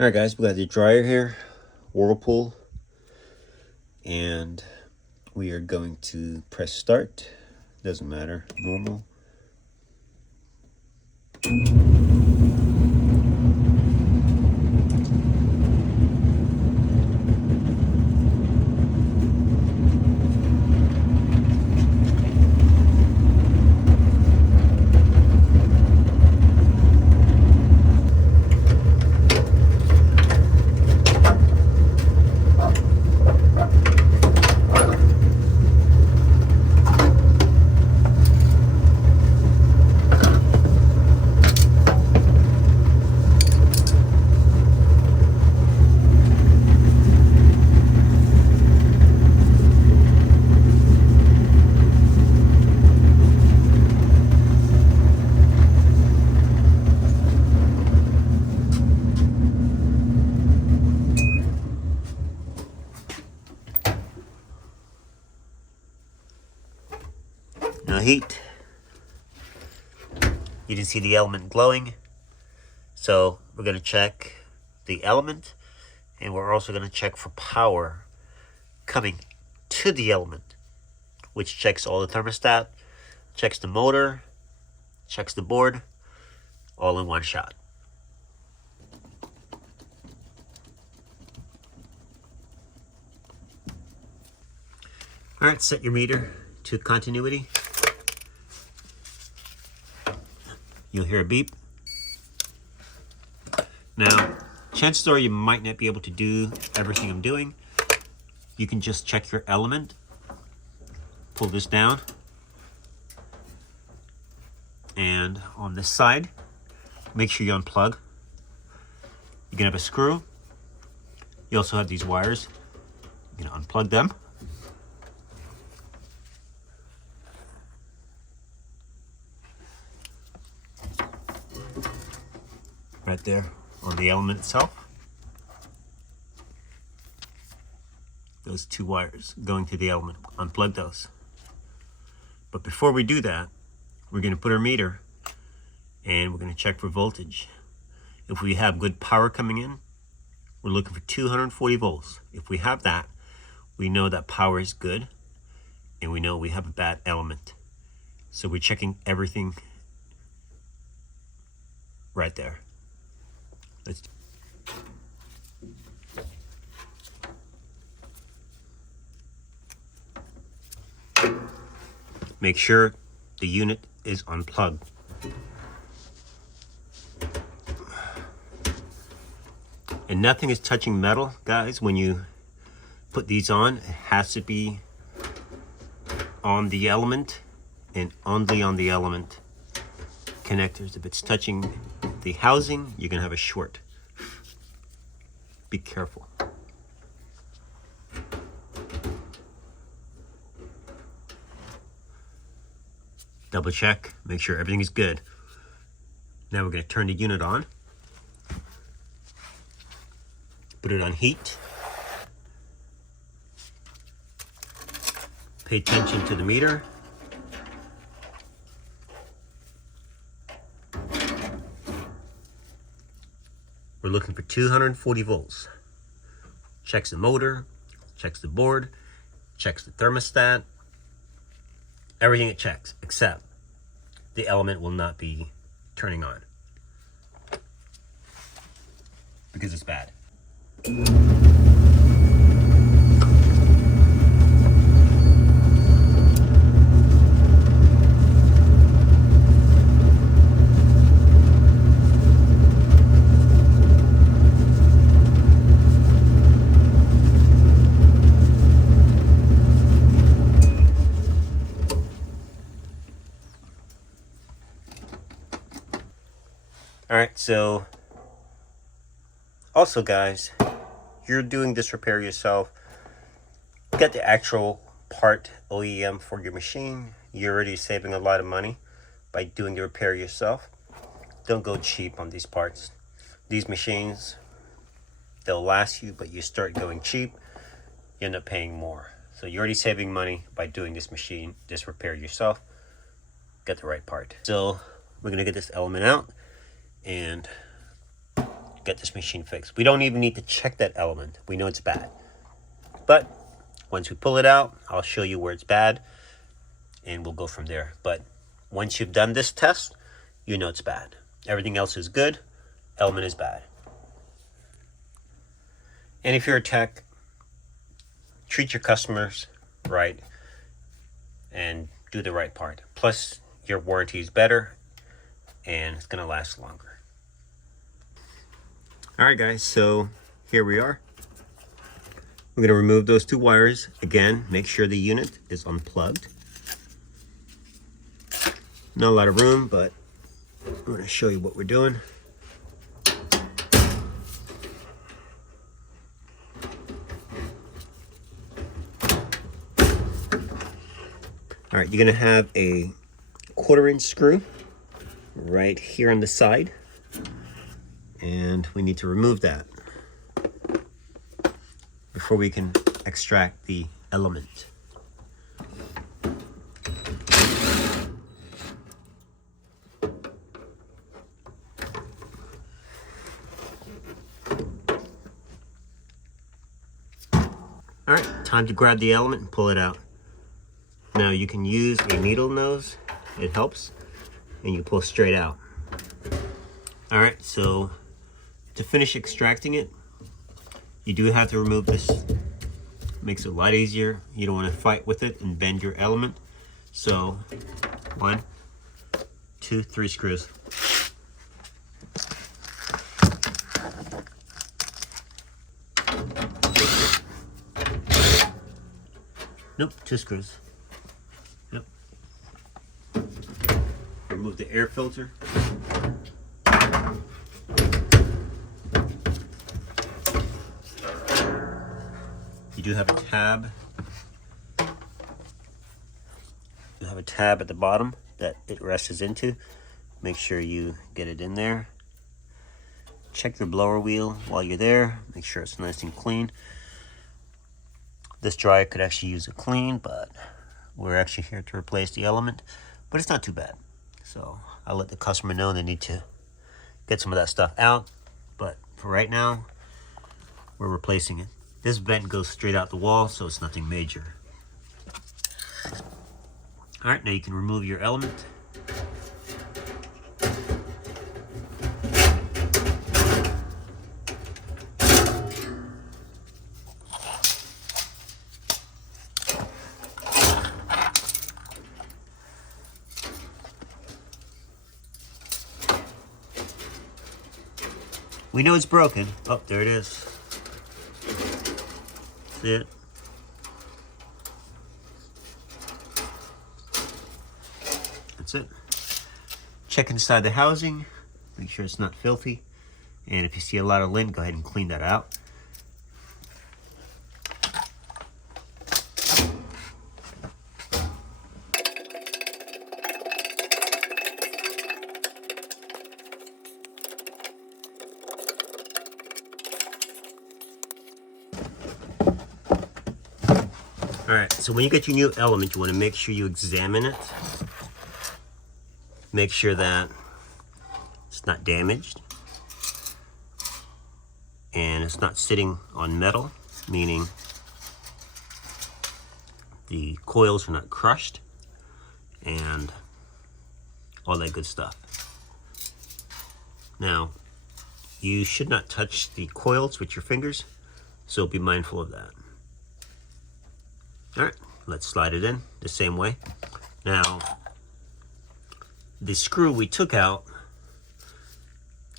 Alright guys, we got the dryer here, Whirlpool, and we are going to press start. Doesn't matter, normal. No heat. You can see the element glowing. So we're going to check the element, and we're also going to check for power coming to the element, which checks all the thermostat, checks the motor, checks the board, all in one shot. Alright, set your meter to continuity. You'll hear a beep. Now, chances are you might not be able to do everything I'm doing. You can just check your element. Pull this down. And on this side, make sure you unplug. You can have a screw. You also have these wires. You can unplug them. Right there on the element itself. Those two wires going to the element. Unplug those. But before we do that, we're going to put our meter and we're going to check for voltage. If we have good power coming in, we're looking for 240 volts. If we have that, we know that power is good and we know we have a bad element. So we're checking everything right there. Let's make sure the unit is unplugged. And nothing is touching metal, guys. When you put these on, it has to be on the element and only on the element connectors. If it's touching the housing, you're gonna have a short. Be careful. Double check, make sure everything is good. Now we're gonna turn the unit on. Put it on heat. Pay attention to the meter. We're looking for 240 volts. Checks the motor, checks the board, checks the thermostat. Everything it checks, except the element will not be turning on because it's bad. Alright, so also guys, you're doing this repair yourself. Get the actual part OEM for your machine. You're already saving a lot of money by doing the repair yourself. Don't go cheap on these parts. These machines, they'll last you, but you start going cheap, you end up paying more. So you're already saving money by doing this machine, this repair yourself. Get the right part. So we're gonna get this element out and get this machine fixed. We don't even need to check that element. We know it's bad. But once we pull it out, I'll show you where it's bad and we'll go from there. But once you've done this test, you know it's bad. Everything else is good, element is bad. And if you're a tech, treat your customers right and do the right part. Plus, your warranty is better and it's gonna last longer. All right, guys, so here we are. We're gonna remove those two wires. Again, make sure the unit is unplugged. Not a lot of room, but I'm gonna show you what we're doing. All right, you're gonna have a 1/4" screw right here on the side, and we need to remove that before we can extract the element. All right, time to grab the element and pull it out. Now you can use a needle nose, it helps, and you pull straight out. All right, so to finish extracting it, you do have to remove this. Makes it a lot easier. You don't want to fight with it and bend your element. So 1, 2, 3 screws. Nope, 2 screws. Yep. Remove the air filter. You do have a tab. You have a tab at the bottom that it rests into. Make sure you get it in there. Check your blower wheel while you're there. Make sure it's nice and clean. This dryer could actually use a clean, but we're actually here to replace the element. But it's not too bad. So I'll let the customer know they need to get some of that stuff out. But for right now, we're replacing it. This vent goes straight out the wall, so it's nothing major. All right, now you can remove your element. We know it's broken. Oh, there it is. See it? That's it. Check inside the housing. Make sure it's not filthy. And if you see a lot of lint, go ahead and clean that out. All right, so when you get your new element, you want to make sure you examine it. Make sure that it's not damaged and it's not sitting on metal, meaning the coils are not crushed and all that good stuff. Now, you should not touch the coils with your fingers, so be mindful of that. All right, let's slide it in the same way. Now, the screw we took out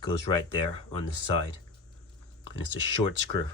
goes right there on the side, and it's a short screw.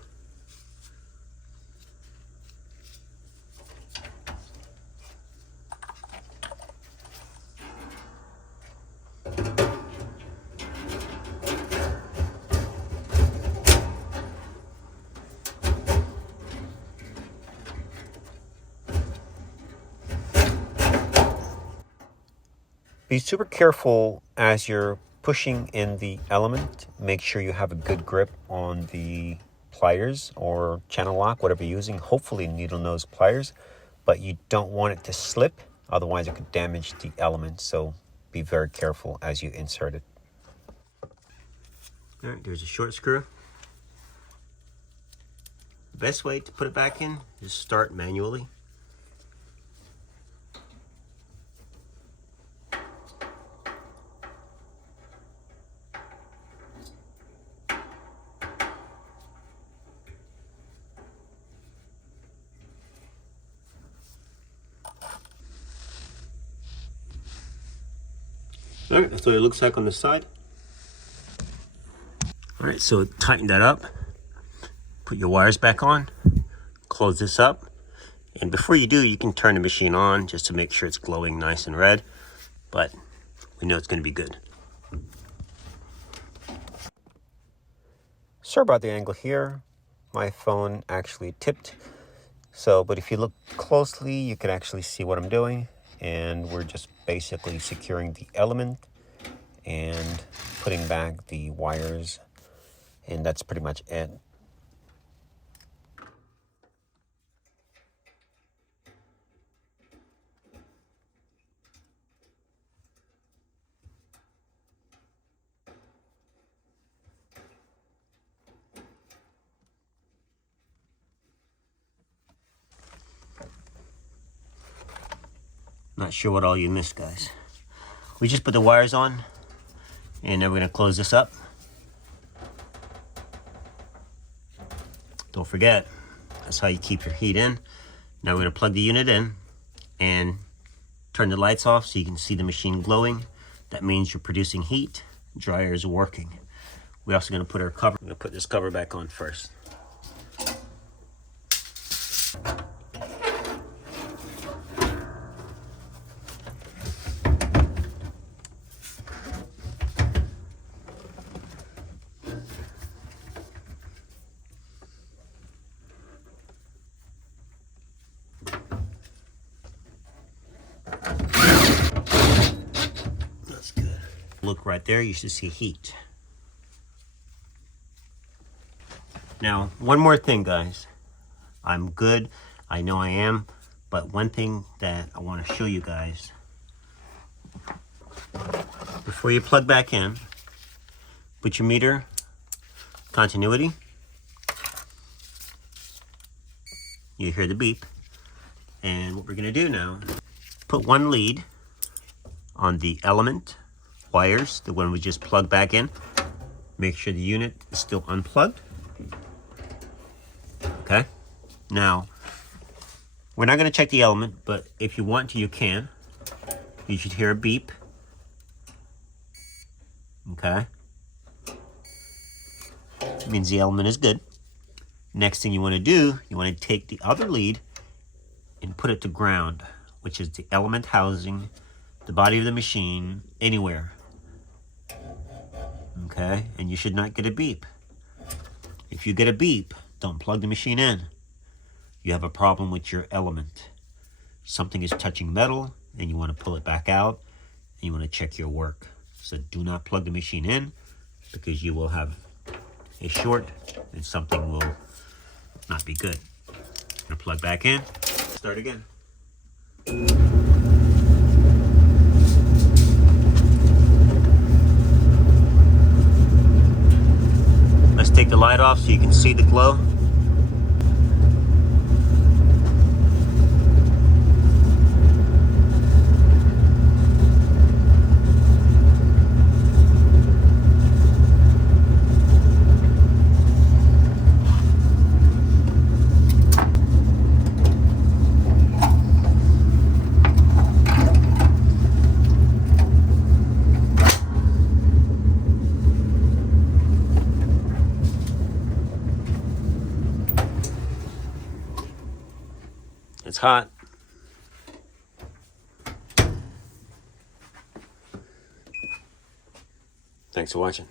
Be super careful as you're pushing in the element. Make sure you have a good grip on the pliers or channel lock, whatever you're using. Hopefully needle nose pliers, but you don't want it to slip. Otherwise it could damage the element. So be very careful as you insert it. All right, there's a short screw. The best way to put it back in is start manually. All right, that's what it looks like on the side. All right, so tighten that up. Put your wires back on. Close this up. And before you do, you can turn the machine on just to make sure it's glowing nice and red. But we know it's going to be good. Sorry about the angle here. My phone actually tipped. But if you look closely, you can actually see what I'm doing. And we're just basically securing the element and putting back the wires. And that's pretty much it. Not sure what all you missed, guys. We just put the wires on, and then we're gonna close this up. Don't forget, that's how you keep your heat in. Now we're gonna plug the unit in and turn the lights off so you can see the machine glowing. That means you're producing heat. Dryer is working. We're also gonna put our cover. I'm gonna put this cover back on first. Look right there, you should see heat. Now, one more thing, guys. I'm good, I know I am, but one thing that I want to show you guys. Before you plug back in, put your meter continuity. You hear the beep. And what we're gonna do now, put one lead on the element wires, the one we just plugged back in. Make sure the unit is still unplugged. Okay. Now, we're not going to check the element, but if you want to, you can. You should hear a beep. Okay. It means the element is good. Next thing you want to do, you want to take the other lead and put it to ground, which is the element housing, the body of the machine, anywhere. Okay, and you should not get a beep. If you get a beep, don't plug the machine in. You have a problem with your element. Something is touching metal and you want to pull it back out and you want to check your work. So do not plug the machine in because you will have a short and something will not be good. I'm gonna plug back in, start again. Let's take the light off so you can see the glow. It's hot. Thanks for watching.